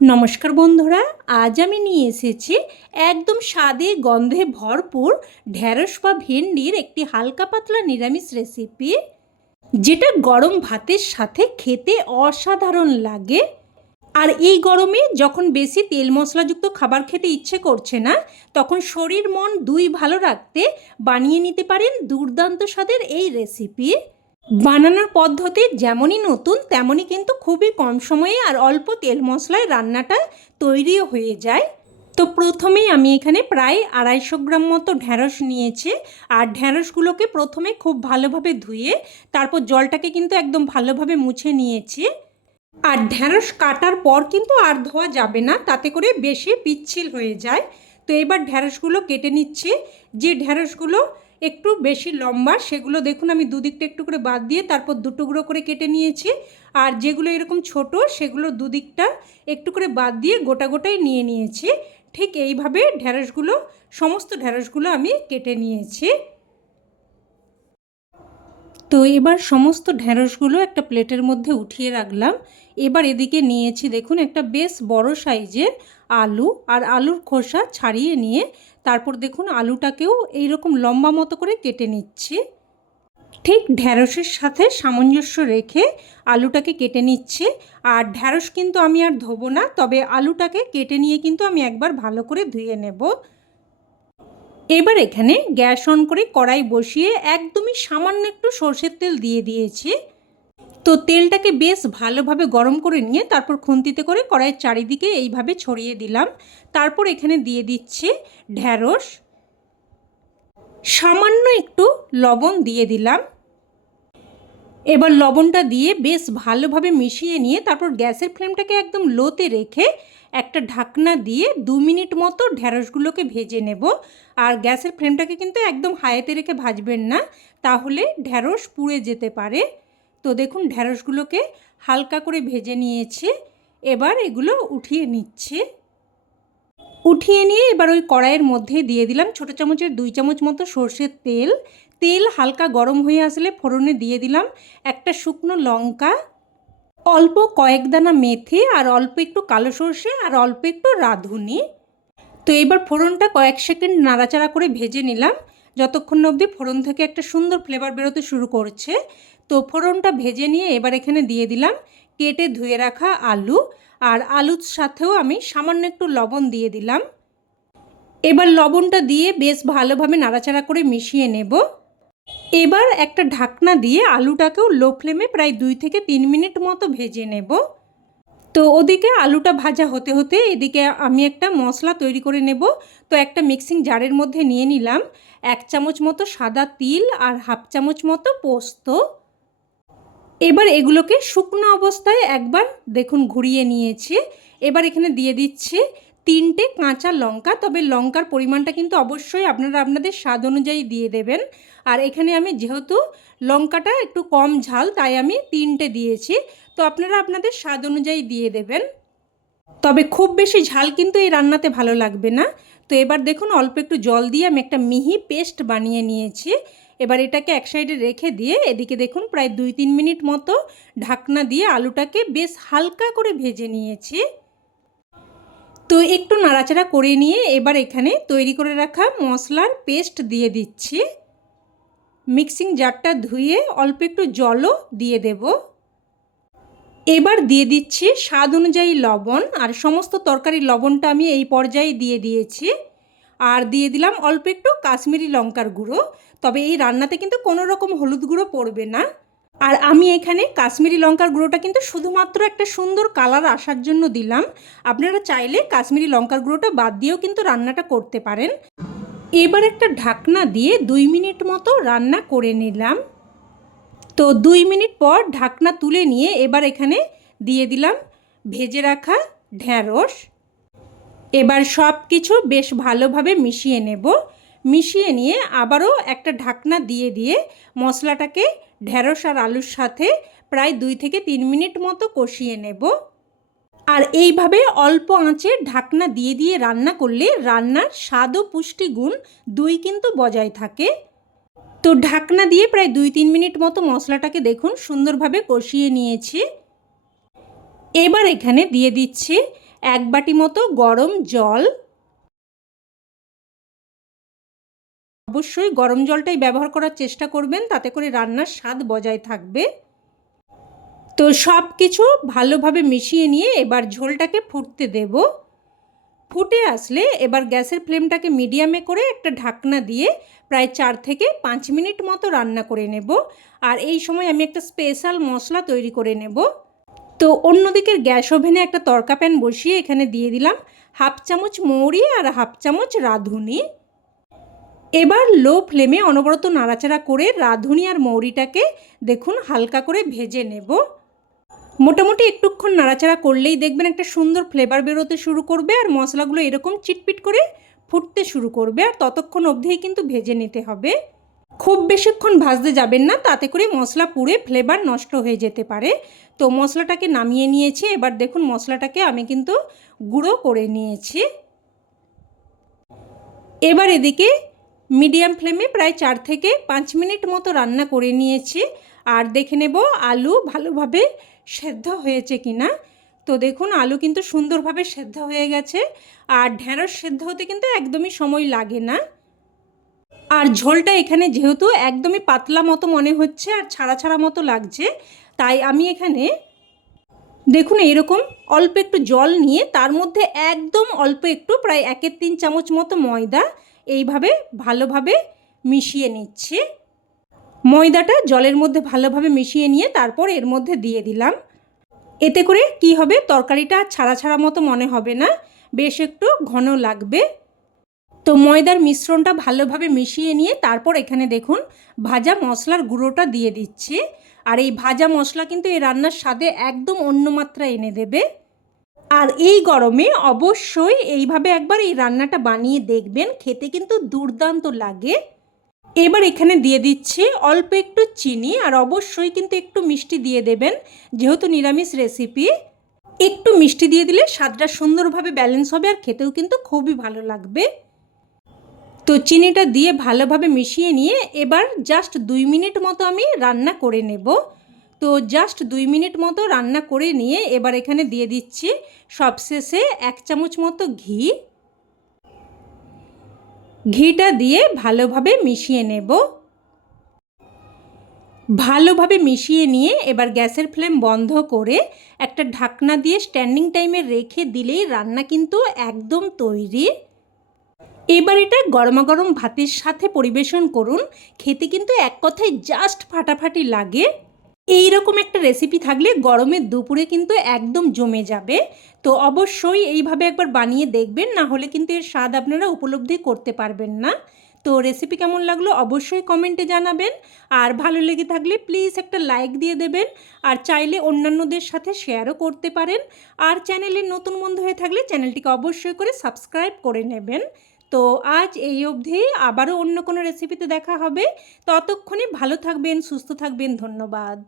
নমস্কার বন্ধুরা, আজ আমি নিয়ে এসেছি একদম স্বাদে গন্ধে ভরপুর ঢ্যাঁড়স বা ভেন্ডির একটি হালকা পাতলা নিরামিষ রেসিপি, যেটা গরম ভাতের সাথে খেতে অসাধারণ লাগে। আর এই গরমে যখন বেশি তেল মশলাযুক্ত খাবার খেতে ইচ্ছে করছে না, তখন শরীর মন দুই ভালো রাখতে বানিয়ে নিতে পারেন দুর্দান্ত স্বাদের এই রেসিপি। বানানোর পদ্ধতি যেমনই নতুন, তেমনই কিন্তু খুবই কম সময়ে আর অল্প তেল মশলায় রান্নাটা তৈরিও হয়ে যায়। তো প্রথমেই আমি এখানে প্রায় 250 গ্রাম মতো ঢ্যাঁড়স নিয়েছি। আর ঢ্যাঁড়সগুলোকে প্রথমে খুব ভালোভাবে ধুয়ে তারপর জলটাকে কিন্তু একদম ভালোভাবে মুছে নিয়েছি। আর ঢ্যাঁড়স কাটার পর কিন্তু আর ধোয়া যাবে না, তাতে করে বেশি পিচ্ছিল হয়ে যায়। তো এবার ঢ্যাঁড়সগুলো কেটে নিচ্ছি। যে ঢ্যাঁড়সগুলো একটু বেশি লম্বা সেগুলো দেখুন আমি দুদিকটা একটু করে বাদ দিয়ে তারপর দুটুকরো করে কেটে নিয়েছি। আর যেগুলো এরকম ছোট সেগুলো দুদিকটা একটু করে বাদ দিয়ে গোটা গোটাই নিয়ে নিয়েছি। ঠিক এইভাবে সমস্ত ঢ্যাঁড়সগুলো আমি কেটে নিয়েছি। তো এবার সমস্ত ঢ্যাঁড়সগুলো একটা প্লেটের মধ্যে উঠিয়ে রাখলাম। এবার এদিকে নিয়েছি দেখুন একটা বেশ বড় সাইজের আলু, আর আলুর খোসা ছাড়িয়ে নিয়ে তারপর দেখুন আলুটাকেও এইরকম লম্বা মতো করে কেটে নিচ্ছি। ঠিক ঢ্যাঁড়সের সাথে সামঞ্জস্য রেখে আলুটাকে কেটে নিচ্ছি। আর ঢ্যাঁড়স কিন্তু আমি আর ধোবো না, তবে আলুটাকে কেটে নিয়ে কিন্তু আমি একবার ভালো করে ধুয়ে নেব। এবার এখানে গ্যাস অন করে কড়াই বসিয়ে একদমই সামান্য একটু সরষের তেল দিয়ে দিয়েছি। তো তেলটাকে বেশ ভালোভাবে গরম করে নিয়ে তারপর খুন্তিতে করে কড়াইয়ের চারিদিকে এইভাবে ছড়িয়ে দিলাম। তারপর এখানে দিয়ে দিচ্ছি ঢ্যাঁড়স, সামান্য একটু লবণ দিয়ে দিলাম। এবার লবণটা দিয়ে বেশ ভালোভাবে মিশিয়ে নিয়ে তারপর গ্যাসের ফ্লেমটাকে একদম লোতে রেখে একটা ঢাকনা দিয়ে 2 মিনিট মতো ঢ্যাঁড়সগুলোকে ভেজে নেব। আর গ্যাসের ফ্লেমটাকে কিন্তু একদম হাইতে রেখে ভাজবেন না, তাহলে ঢ্যাঁড়স পুড়ে যেতে পারে। তো দেখুন ঢ্যাঁড়সগুলোকে হালকা করে ভেজে নিয়েছি। এবার এগুলো উঠিয়ে নিচ্ছে। উঠিয়ে নিয়ে এবার ওই কড়াইয়ের মধ্যে দিয়ে দিলাম ছোটো চামচের 2 চামচ মতো সর্ষের তেল। তেল হালকা গরম হয়ে আসলে ফোড়নে দিয়ে দিলাম একটা শুকনো লঙ্কা, অল্প কয়েক দানা মেথি, আর অল্প একটু কালো সর্ষে, আর অল্প একটু রাঁধুনি। তো এবার ফোড়নটা কয়েক সেকেন্ড নাড়াচাড়া করে ভেজে নিলাম, যতক্ষণ অবধি ফোড়ন থেকে একটা সুন্দর ফ্লেভার বেরোতে শুরু করছে। তো ফোড়নটা ভেজে নিয়ে এবার এখানে দিয়ে দিলাম কেটে ধুয়ে রাখা আলু, আর আলুর সাথেও আমি সামান্য একটু লবণ দিয়ে দিলাম। এবার লবণটা দিয়ে বেশ ভালোভাবে নাড়াচাড়া করে মিশিয়ে নেব। এবার একটা ঢাকনা দিয়ে আলুটাকেও লো ফ্লেমে প্রায় 2 থেকে 3 মিনিট মতো ভেজে নেব। তো ওদিকে আলুটা ভাজা হতে হতে এদিকে আমি একটা মশলা তৈরি করে নেব। তো একটা মিক্সিং জারের মধ্যে নিয়ে নিলাম 1 চামচ মতো সাদা তিল আর হাফ চামচ মতো পোস্ত। এবার এগুলোকে শুকনো অবস্থায় একবার দেখুন ঘুরিয়ে নিয়েছি। এবার এখানে দিয়ে দিচ্ছি 3টে কাঁচা লঙ্কা, তবে লঙ্কার পরিমাণটা কিন্তু অবশ্যই আপনারা আপনাদের স্বাদ অনুযায়ী দিয়ে দেবেন। আর এখানে আমি যেহেতু লঙ্কাটা একটু কম ঝাল তাই আমি 3টে দিয়েছি, তো আপনারা আপনাদের স্বাদ অনুযায়ী দিয়ে দেবেন। তবে খুব বেশি ঝাল কিন্তু এই রান্নাতে ভালো লাগবে না। তো এবার দেখুন অল্প একটু জল দিয়ে আমি একটা মিহি পেস্ট বানিয়ে নিয়েছি। এবার এটাকে এক সাইডে রেখে দিয়ে এদিকে দেখুন প্রায় 2-3 মিনিট মতো ঢাকনা দিয়ে আলুটাকে বেশ হালকা করে ভেজে নিয়েছি। তো একটু নাড়াচাড়া করে নিয়ে এবার এখানে তৈরি করে রাখা মশলার পেস্ট দিয়ে দিচ্ছি। মিক্সিং জারটা ধুয়ে অল্প একটু জলও দিয়ে দেব। এবার দিয়ে দিচ্ছি স্বাদ অনুযায়ী লবণ, আর সমস্ত তরকারির লবণটা আমি এই পর্যায়ে দিয়ে দিয়েছি। আর দিয়ে দিলাম অল্প একটু কাশ্মীরি লঙ্কার গুঁড়ো, তবে এই রান্নাতে কিন্তু কোনো রকম হলুদ গুঁড়ো পড়বে না। আর আমি এখানে কাশ্মীরি লঙ্কার গুঁড়োটা কিন্তু শুধুমাত্র একটা সুন্দর কালার আসার জন্য দিলাম। আপনারা চাইলে কাশ্মীরি লঙ্কার গুঁড়োটা বাদ দিয়েও কিন্তু রান্নাটা করতে পারেন। এবার একটা ঢাকনা দিয়ে 2 মিনিট মতো রান্না করে নিলাম। তো 2 মিনিট পর ঢাকনা তুলে নিয়ে এবার এখানে দিয়ে দিলাম ভেজে রাখা ঢ্যাঁড়স। এবার সব কিছু বেশ ভালোভাবে মিশিয়ে নেব। মিশিয়ে নিয়ে আবারও একটা ঢাকনা দিয়ে দিয়ে মশলাটাকে ঢ্যাঁড়স আর আলুর সাথে প্রায় 2 থেকে 3 মিনিট মতো কষিয়ে নেব। আর এইভাবে অল্প আঁচে ঢাকনা দিয়ে দিয়ে রান্না করলে রান্নার স্বাদ ও পুষ্টিগুণ দুই কিন্তু বজায় থাকে। তো ঢাকনা দিয়ে প্রায় 2-3 মিনিট মতো মশলাটাকে দেখুন সুন্দরভাবে কষিয়ে নিয়েছি। এবার এখানে দিয়ে দিচ্ছি 1 বাটি মতো গরম জল, অবশ্যই গরম জলটাই ব্যবহার করার চেষ্টা করবেন, তাতে করে রান্নার স্বাদ বজায় থাকবে। তো সব কিছু ভালোভাবে মিশিয়ে নিয়ে এবার ঝোলটাকে ফুটতে দেব। ফুটে আসলে এবার গ্যাসের ফ্লেমটাকে মিডিয়ামে করে একটা ঢাকনা দিয়ে প্রায় 4 থেকে 5 মিনিট মতো রান্না করে নেব। আর এই সময় আমি একটা স্পেশাল মশলা তৈরি করে নেব। তো অন্যদিকের গ্যাস ওভেনে একটা তড়কা প্যান বসিয়ে এখানে দিয়ে দিলাম 1/2 চামচ মৌরি আর 1/2 চামচ রাঁধুনি। এবার লো ফ্লেমে অনবরত নাড়াচাড়া করে রাঁধুনি আর মৌরিটাকে দেখুন হালকা করে ভেজে নেব। মোটামুটি একটুক্ষণ নাড়াচাড়া করলেই দেখবেন একটা সুন্দর ফ্লেভার বেরোতে শুরু করবে আর মশলাগুলো এরকম চিটপিট করে ফুটতে শুরু করবে। আর ততক্ষণ অবধিই কিন্তু ভেজে নিতে হবে, খুব বেশিক্ষণ ভাজতে যাবেন না, তাতে করে মশলা পুড়ে ফ্লেভার নষ্ট হয়ে যেতে পারে। তো মশলাটাকে নামিয়ে নিয়েছি। এবার দেখুন মশলাটাকে আমি কিন্তু গুঁড়ো করে নিয়েছি। এবার এদিকে মিডিয়াম ফ্লেমে প্রায় 4 থেকে 5 মিনিট মতো রান্না করে নিয়েছি। আর দেখে নেব আলু ভালোভাবে সেদ্ধ হয়েছে কিনা। তো দেখুন আলু কিন্তু সুন্দরভাবে সেদ্ধ হয়ে গেছে। আর ঢেঁড়স সেদ্ধ হতে কিন্তু একদমই সময় লাগে না। আর ঝোলটা এখানে যেহেতু একদমই পাতলা মতো মনে হচ্ছে আর ছাড়া ছাড়া মতো লাগছে, তাই আমি এখানে দেখুন এরকম অল্প একটু জল নিয়ে তার মধ্যে একদম অল্প একটু প্রায় 1/3 চামচ মতো ময়দা এইভাবে ভালোভাবে মিশিয়ে নিচ্ছি। ময়দাটা জলের মধ্যে ভালোভাবে মিশিয়ে নিয়ে তারপর এর মধ্যে দিয়ে দিলাম। এতে করে কি হবে, তরকারিটা ছাড়া ছাড়া মতো মনে হবে না, বেশ একটু ঘন লাগবে। তো ময়দার মিশ্রণটা ভালোভাবে মিশিয়ে নিয়ে তারপর এখানে দেখুন ভাজা মশলার গুঁড়োটা দিয়ে দিচ্ছি। আর এই ভাজা মশলা কিন্তু এই রান্নার স্বাদে একদম অন্য মাত্রা এনে দেবে। আর এই গরমে অবশ্যই এইভাবে একবার এই রান্নাটা বানিয়ে দেখবেন, খেতে কিন্তু দুর্দান্ত লাগে। এবার এখানে দিয়ে দিচ্ছি অল্প একটু চিনি, আর অবশ্যই কিন্তু একটু মিষ্টি দিয়ে দেবেন, যেহেতু নিরামিষ রেসিপি। একটু মিষ্টি দিয়ে দিলে স্বাদটা সুন্দরভাবে ব্যালেন্স হবে আর খেতেও কিন্তু খুবই ভালো লাগবে। তো চিনিটা দিয়ে ভালোভাবে মিশিয়ে নিয়ে এবার জাস্ট 2 মিনিট মতো আমি রান্না করে নেব। তো জাস্ট 2 মিনিট মতো রান্না করে নিয়ে এবার এখানে দিয়ে দিচ্ছি সবশেষে 1 চামচ মতো ঘি। ঘিটা দিয়ে ভালোভাবে মিশিয়ে নেব। ভালোভাবে মিশিয়ে নিয়ে এবার গ্যাসের ফ্লেম বন্ধ করে একটা ঢাকনা দিয়ে স্ট্যান্ডিং টাইমে রেখে দিলেই রান্না কিন্তু একদম তৈরি। এবার এটা গরমাগরম ভাতের সাথে পরিবেশন করুন, খেতে কিন্তু এক কথায় জাস্ট ফাটাফাটি লাগে। এই রকম একটা রেসিপি থাকলে গরমের দুপুরে কিন্তু একদম জমে যাবে। তো অবশ্যই এইভাবে একবার বানিয়ে দেখবেন, না হলে কিন্তু এর স্বাদ আপনারা উপলব্ধি করতে পারবেন না। তো রেসিপি কেমন লাগলো অবশ্যই কমেন্টে জানাবেন। আর ভালো লেগে থাকলে প্লিজ একটা লাইক দিয়ে দেবেন। আর চাইলে অন্যান্যদের সাথে শেয়ারও করতে পারেন। আর চ্যানেলে নতুন বন্ধু হয়ে থাকলে চ্যানেলটিকে অবশ্যই করে সাবস্ক্রাইব করে নেবেন। তো আজ এই অবধি, আবারও অন্য কোনো রেসিপিতে দেখা হবে। ততক্ষণে ভালো থাকবেন, সুস্থ থাকবেন। ধন্যবাদ।